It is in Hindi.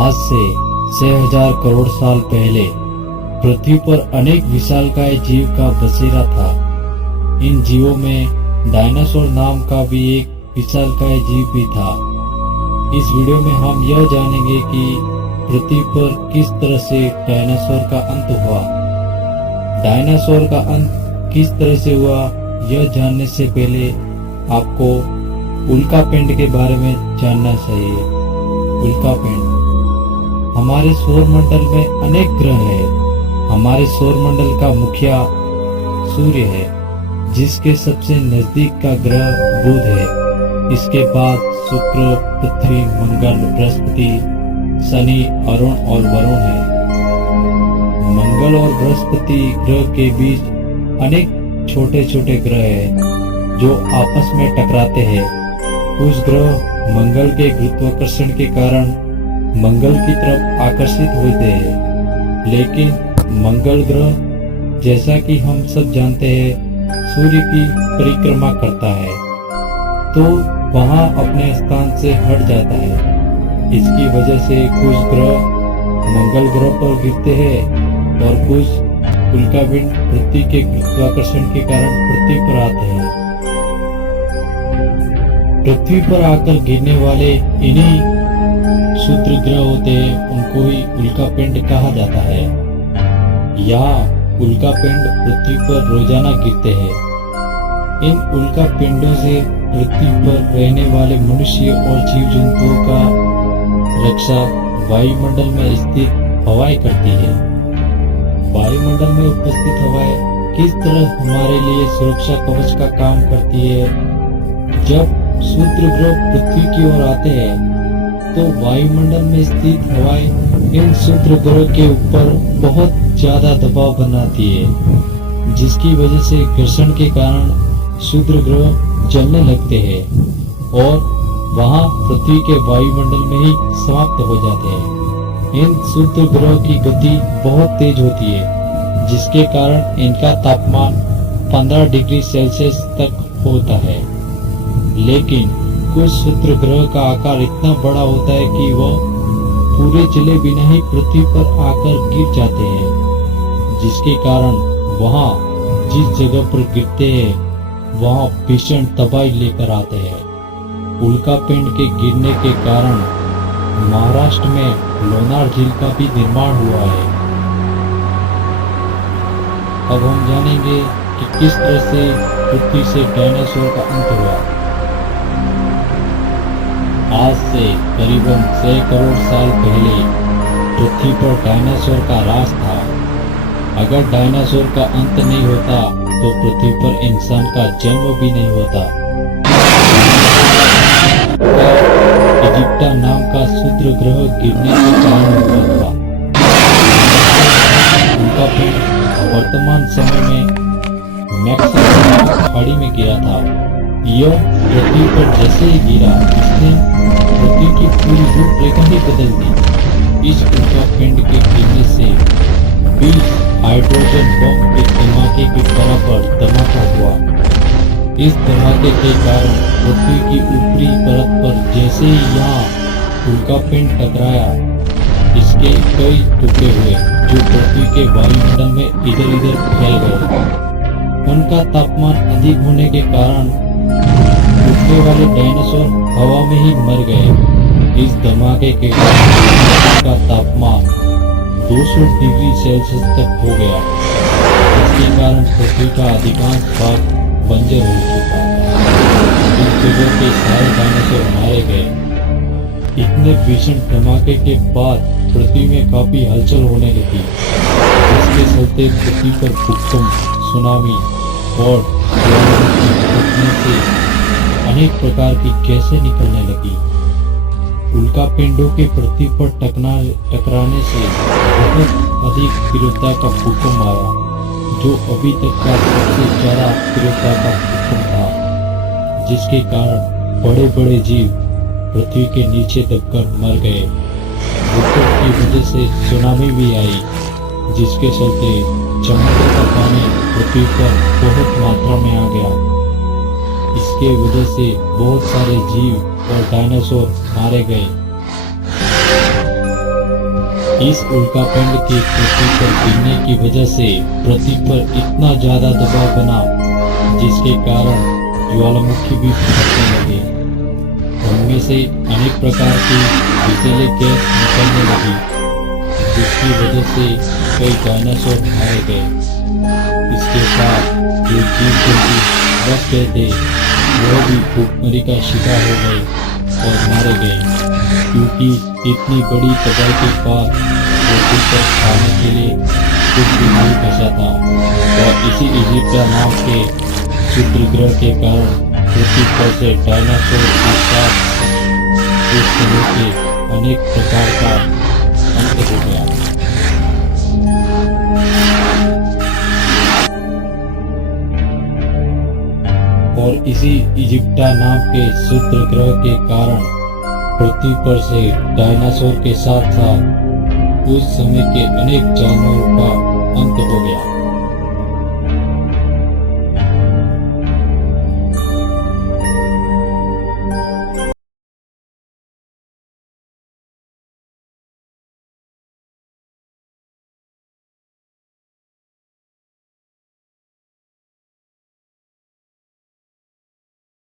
आज से 6000 करोड़ साल पहले पृथ्वी पर अनेक विशालकाय जीव का बसेरा था। इन जीवों में डायनासोर नाम का भी एक विशालकाय जीव भी था। इस वीडियो में हम यह जानेंगे कि पृथ्वी पर किस तरह से डायनासोर का अंत हुआ। डायनासोर का अंत किस तरह से हुआ, यह जानने से पहले आपको उल्कापिंड के बारे में जानना चाहिए। उल्कापिंड। हमारे सौरमंडल में अनेक ग्रह हैं। हमारे सौरमंडल का मुखिया सूर्य है, जिसके सबसे नजदीक का ग्रह बुध है। इसके बाद शुक्र, पृथ्वी, मंगल, बृहस्पति, शनि, अरुण और वरुण है। मंगल और बृहस्पति ग्रह के बीच अनेक छोटे छोटे ग्रह हैं जो आपस में टकराते हैं। कुछ ग्रह मंगल के गुरुत्वाकर्षण के कारण मंगल की तरफ आकर्षित होते हैं, लेकिन मंगल ग्रह, जैसा कि हम सब जानते हैं, सूर्य की परिक्रमा करता है, तो वहां अपने स्थान से हट जाता है। इसकी वजह से कुछ ग्रह मंगल ग्रह पर गिरते हैं और कुछ उल्कापिंड पृथ्वी के गुरुत्वाकर्षण के कारण पृथ्वी पर आते हैं। पृथ्वी पर आकर गिरने वाले इन्हीं क्षुद्र ग्रह होते हैं, उनको ही उल्कापिंड कहा जाता है। यहाँ उल्कापिंड पृथ्वी पर रोजाना गिरते हैं। इन उल्कापिंडों से पृथ्वी पर रहने वाले मनुष्य और जीव जंतुओं का रक्षा वायुमंडल में स्थित हवाएं करती है। वायुमंडल में उपस्थित हवाएं किस तरह हमारे लिए सुरक्षा कवच का काम करती है। जब क्षुद्र ग्रह पृथ्वी की ओर आते हैं तो वायुमंडल में स्थित हवाएं इन क्षुद्र ग्रह के ऊपर बहुत ज्यादा दबाव बनाती है, जिसकी वजह से घर्षण के कारण क्षुद्र ग्रह जलने लगते हैं और वहां पृथ्वी के वायुमंडल में ही समाप्त हो जाते हैं। इन क्षुद्र ग्रह की गति बहुत तेज होती है, जिसके कारण इनका तापमान 15 डिग्री सेल्सियस तक होता है। लेकिन कुछ क्षुद्र ग्रह का आकार इतना बड़ा होता है कि वह पूरे जले बिना ही पृथ्वी पर आकर गिर जाते हैं, जिसके कारण वहां जिस जगह पर गिरते हैं वहां भीषण तबाही लेकर आते हैं। उल्कापिंड के गिरने के कारण महाराष्ट्र में लोनार झील का भी निर्माण हुआ है। अब हम जानेंगे कि किस तरह से पृथ्वी से डायनासोर का अंत हुआ। आज से करीबन 6 करोड़ साल पहले पृथ्वी पर डायनासोर का राज था। अगर डायनासोर का अंत नहीं होता तो पृथ्वी पर इंसान का जन्म भी नहीं होता। इजिप्टा नाम का क्षुद्र ग्रह गिरने के कारण हुआ था। उनका पिंड वर्तमान समय में मैक्सिको खाड़ी में गिरा था। यह पृथ्वी पर जैसे ही गिरा, इसने पृथ्वी की पूरी रूपरेखा ही बदल दी। इस उल्कापिंड के गिरने से 20 हाइड्रोजन बम के धमाके की बराबर धमाका हुआ। इस धमाके के कारण पृथ्वी की ऊपरी परत पर जैसे ही यहाँ उल्कापिंड टकराया, इसके कई टुकड़े हुए जो पृथ्वी के वायुमंडल में इधर उधर फैल गए। उनका तापमान अधिक होने के कारण उड़ने वाले डायनासोर हवा में ही मर गए। इस धमाके के कारण का तापमान 200 डिग्री सेल्सियस तक हो गया, जिसके कारण पृथ्वी का अधिकांश भाग बंजर हो चुका। इस जगह के सारे डायनासोर मारे गए। इतने भीषण धमाके के बाद पृथ्वी में काफी हलचल होने लगी, जिसके चलते पृथ्वी पर भूकंप, सुनामी और से अनेक प्रकार की गैसें निकलने लगी। उल्कापिंडों के पृथ्वी पर टकराने से बहुत अधिक तीव्रता का भूकंप आया, जो अभी तक का सबसे ज्यादा तीव्रता का भूकंप था, जिसके कारण बड़े बड़े जीव पृथ्वी के नीचे दबकर मर गए। भूकंप की वजह से सुनामी भी आई, जिसके चलते समुद्र का पानी पृथ्वी पर बहुत मात्रा में आ गया। इसके वजह से बहुत सारे जीव और डायनासोर मारे गए। इस उल्कापिंड के पृथ्वी पर गिरने की वजह से पृथ्वी पर इतना ज्यादा दबाव बना जिसके कारण ज्वालामुखी भी फटने लगे। उनमें से अनेक प्रकार की विषैले गैस निकलने लगी, जिसकी वजह से कई डायनासोर मारे गए। इसके साथ जो जीव जंतु बच गए थे वह भी भूखमरी का शिकार हो गए और मारे गए, क्योंकि इतनी बड़ी तबाही के बाद पृथ्वी पर खाने के लिए कुछ भी नहीं बचा था। और इसी इजिप्टा नाम के क्षुद्र ग्रह के कारण पृथ्वी पर से डायनासोर के साथ उस समय के अनेक प्रकार का अंत हो गया। और इसी इजिप्टा नाम के क्षुद्र ग्रह के कारण पृथ्वी पर से डायनासोर के साथ साथ उस समय के अनेक जानवरों का अंत हो गया।